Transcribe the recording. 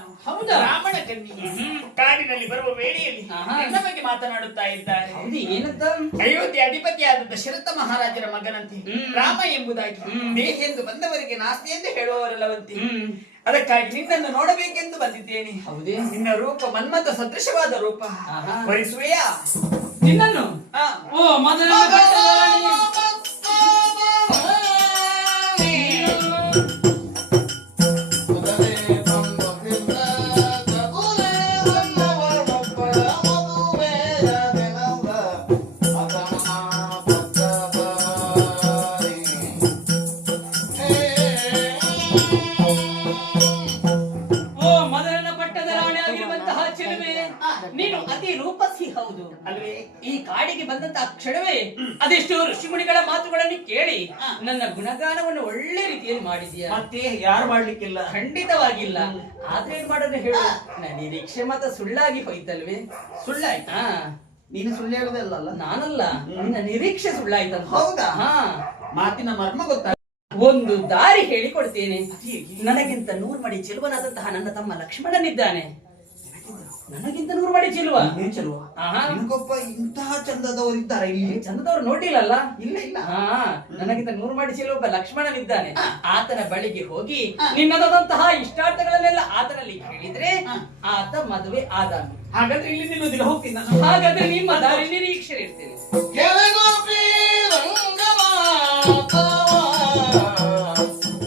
ನಾನು ಹೌದಾ? ಬ್ರಾಹ್ಮಣ ಕನ್ಯೆ ಕಾಡಿನಲ್ಲಿ ಬರುವ ವೇಳೆಯಲ್ಲಿ ನನ್ನ ಬಗ್ಗೆ ಮಾತನಾಡುತ್ತಾ ಇದ್ದಾರೆ. ಹೌದು, ಏನಂತ? ಅಯೋಧ್ಯೆ ಅಧಿಪತಿಯಾದ ದಶರಥ ಮಹಾರಾಜರ ಮಗನಂತೆ ರಾಮ ಎಂಬುದಾಗಿ ದೇಹೆಂದು ಬಂದವರಿಗೆ ನಾಸ್ತಿ ಎಂದು ಹೇಳುವವರಲ್ಲವಂತೆ. ಅದಕ್ಕಾಗಿ ನಿನ್ನನ್ನು ನೋಡಬೇಕೆಂದು ಬಂದಿದ್ದೇನೆ. ಹೌದೇ? ನಿನ್ನ ರೂಪ ಮನ್ಮಥ ಸದೃಶವಾದ ರೂಪ. ವರಿಸುವೆಯಾ ನಿನ್ನನ್ನು? ಹಾ. ಓ ಮೊದಲ ನೀನು ಅತಿ ರೂಪಸಿ ಹೌದು ಅಲ್ವೇ? ಈ ಕಾಡಿಗೆ ಬಂದಂತಹ ಕ್ಷಣವೇ ಅದೆಷ್ಟು ಋಷಿಮುನಿಗಳ ಮಾತುಗಳನ್ನು ಕೇಳಿ ನನ್ನ ಗುಣಗಾನವನ್ನು ಒಳ್ಳೆ ರೀತಿಯಲ್ಲಿ ಮಾಡಿದೀಯ. ಮತ್ತೆ ಯಾರು ಮಾಡ್ಲಿಕ್ಕಿಲ್ಲ, ಖಂಡಿತವಾಗಿಲ್ಲ. ಆದ್ರೆ ಏನ್ ಮಾಡೋದು ಹೇಳು, ನನ್ನ ನಿರೀಕ್ಷೆ ಮಾತ್ರ ಸುಳ್ಳಾಗಿ ಹೋಯ್ತಲ್ವೇ? ಸುಳ್ಳಾಯ್ತಾ? ನೀನು ಸುಳ್ಳು ಹೇಳುದಲ್ಲ. ನಾನಲ್ಲ, ನಿನ್ನ ನಿರೀಕ್ಷೆ ಸುಳ್ಳಾಯ್ತಂತ. ಹೌದಾ? ಹಾ, ಮಾತಿನ ಮರ್ಮ ಗೊತ್ತಾ? ಒಂದು ದಾರಿ ಹೇಳಿಕೊಡ್ತೇನೆ. ನನಗಿಂತ 100 ಮಡಿ ಚೆಲುವನಾದಂತಹ ನನ್ನ ತಮ್ಮ ಲಕ್ಷ್ಮಣನಿದ್ದಾನೆ. ನನಗಿಂತ 100 ಮಡಿ ಚೆಲುವ. ನಿನಗೊಬ್ಬ ಇಂತಹ ಚಂದದವರು ಇದ್ದಾರೆ ಇಲ್ಲಿ? ಚಂದದವರು ನೋಡಿಲ್ಲಲ್ಲ? ಇಲ್ಲ ಇಲ್ಲ. ನನಗಿಂತ 100 ಮಡಿ ಚೆಲುವ ಒಬ್ಬ ಲಕ್ಷ್ಮಣನಿದ್ದಾನೆ. ಆತನ ಬಳಿಗೆ ಹೋಗಿ ನಿನ್ನದಾದಂತಹ ಇಷ್ಟಾರ್ಥಗಳನ್ನೆಲ್ಲ ಆತನಲ್ಲಿ ಹೇಳಿದ್ರೆ ಆತ ಮದುವೆ ಆದಾನು. ಹಾಗಾದ್ರೆ ಇಲ್ಲಿ ನಿಲ್ಲುವುದಿಲ್ಲ, ಹೋಗ್ತೀನಿ ನಾನು. ಹಾಗಾದ್ರೆ ನಿಮ್ಮ ದಾರಿ ನಿರೀಕ್ಷೆ ಇರ್ತೇನೆ.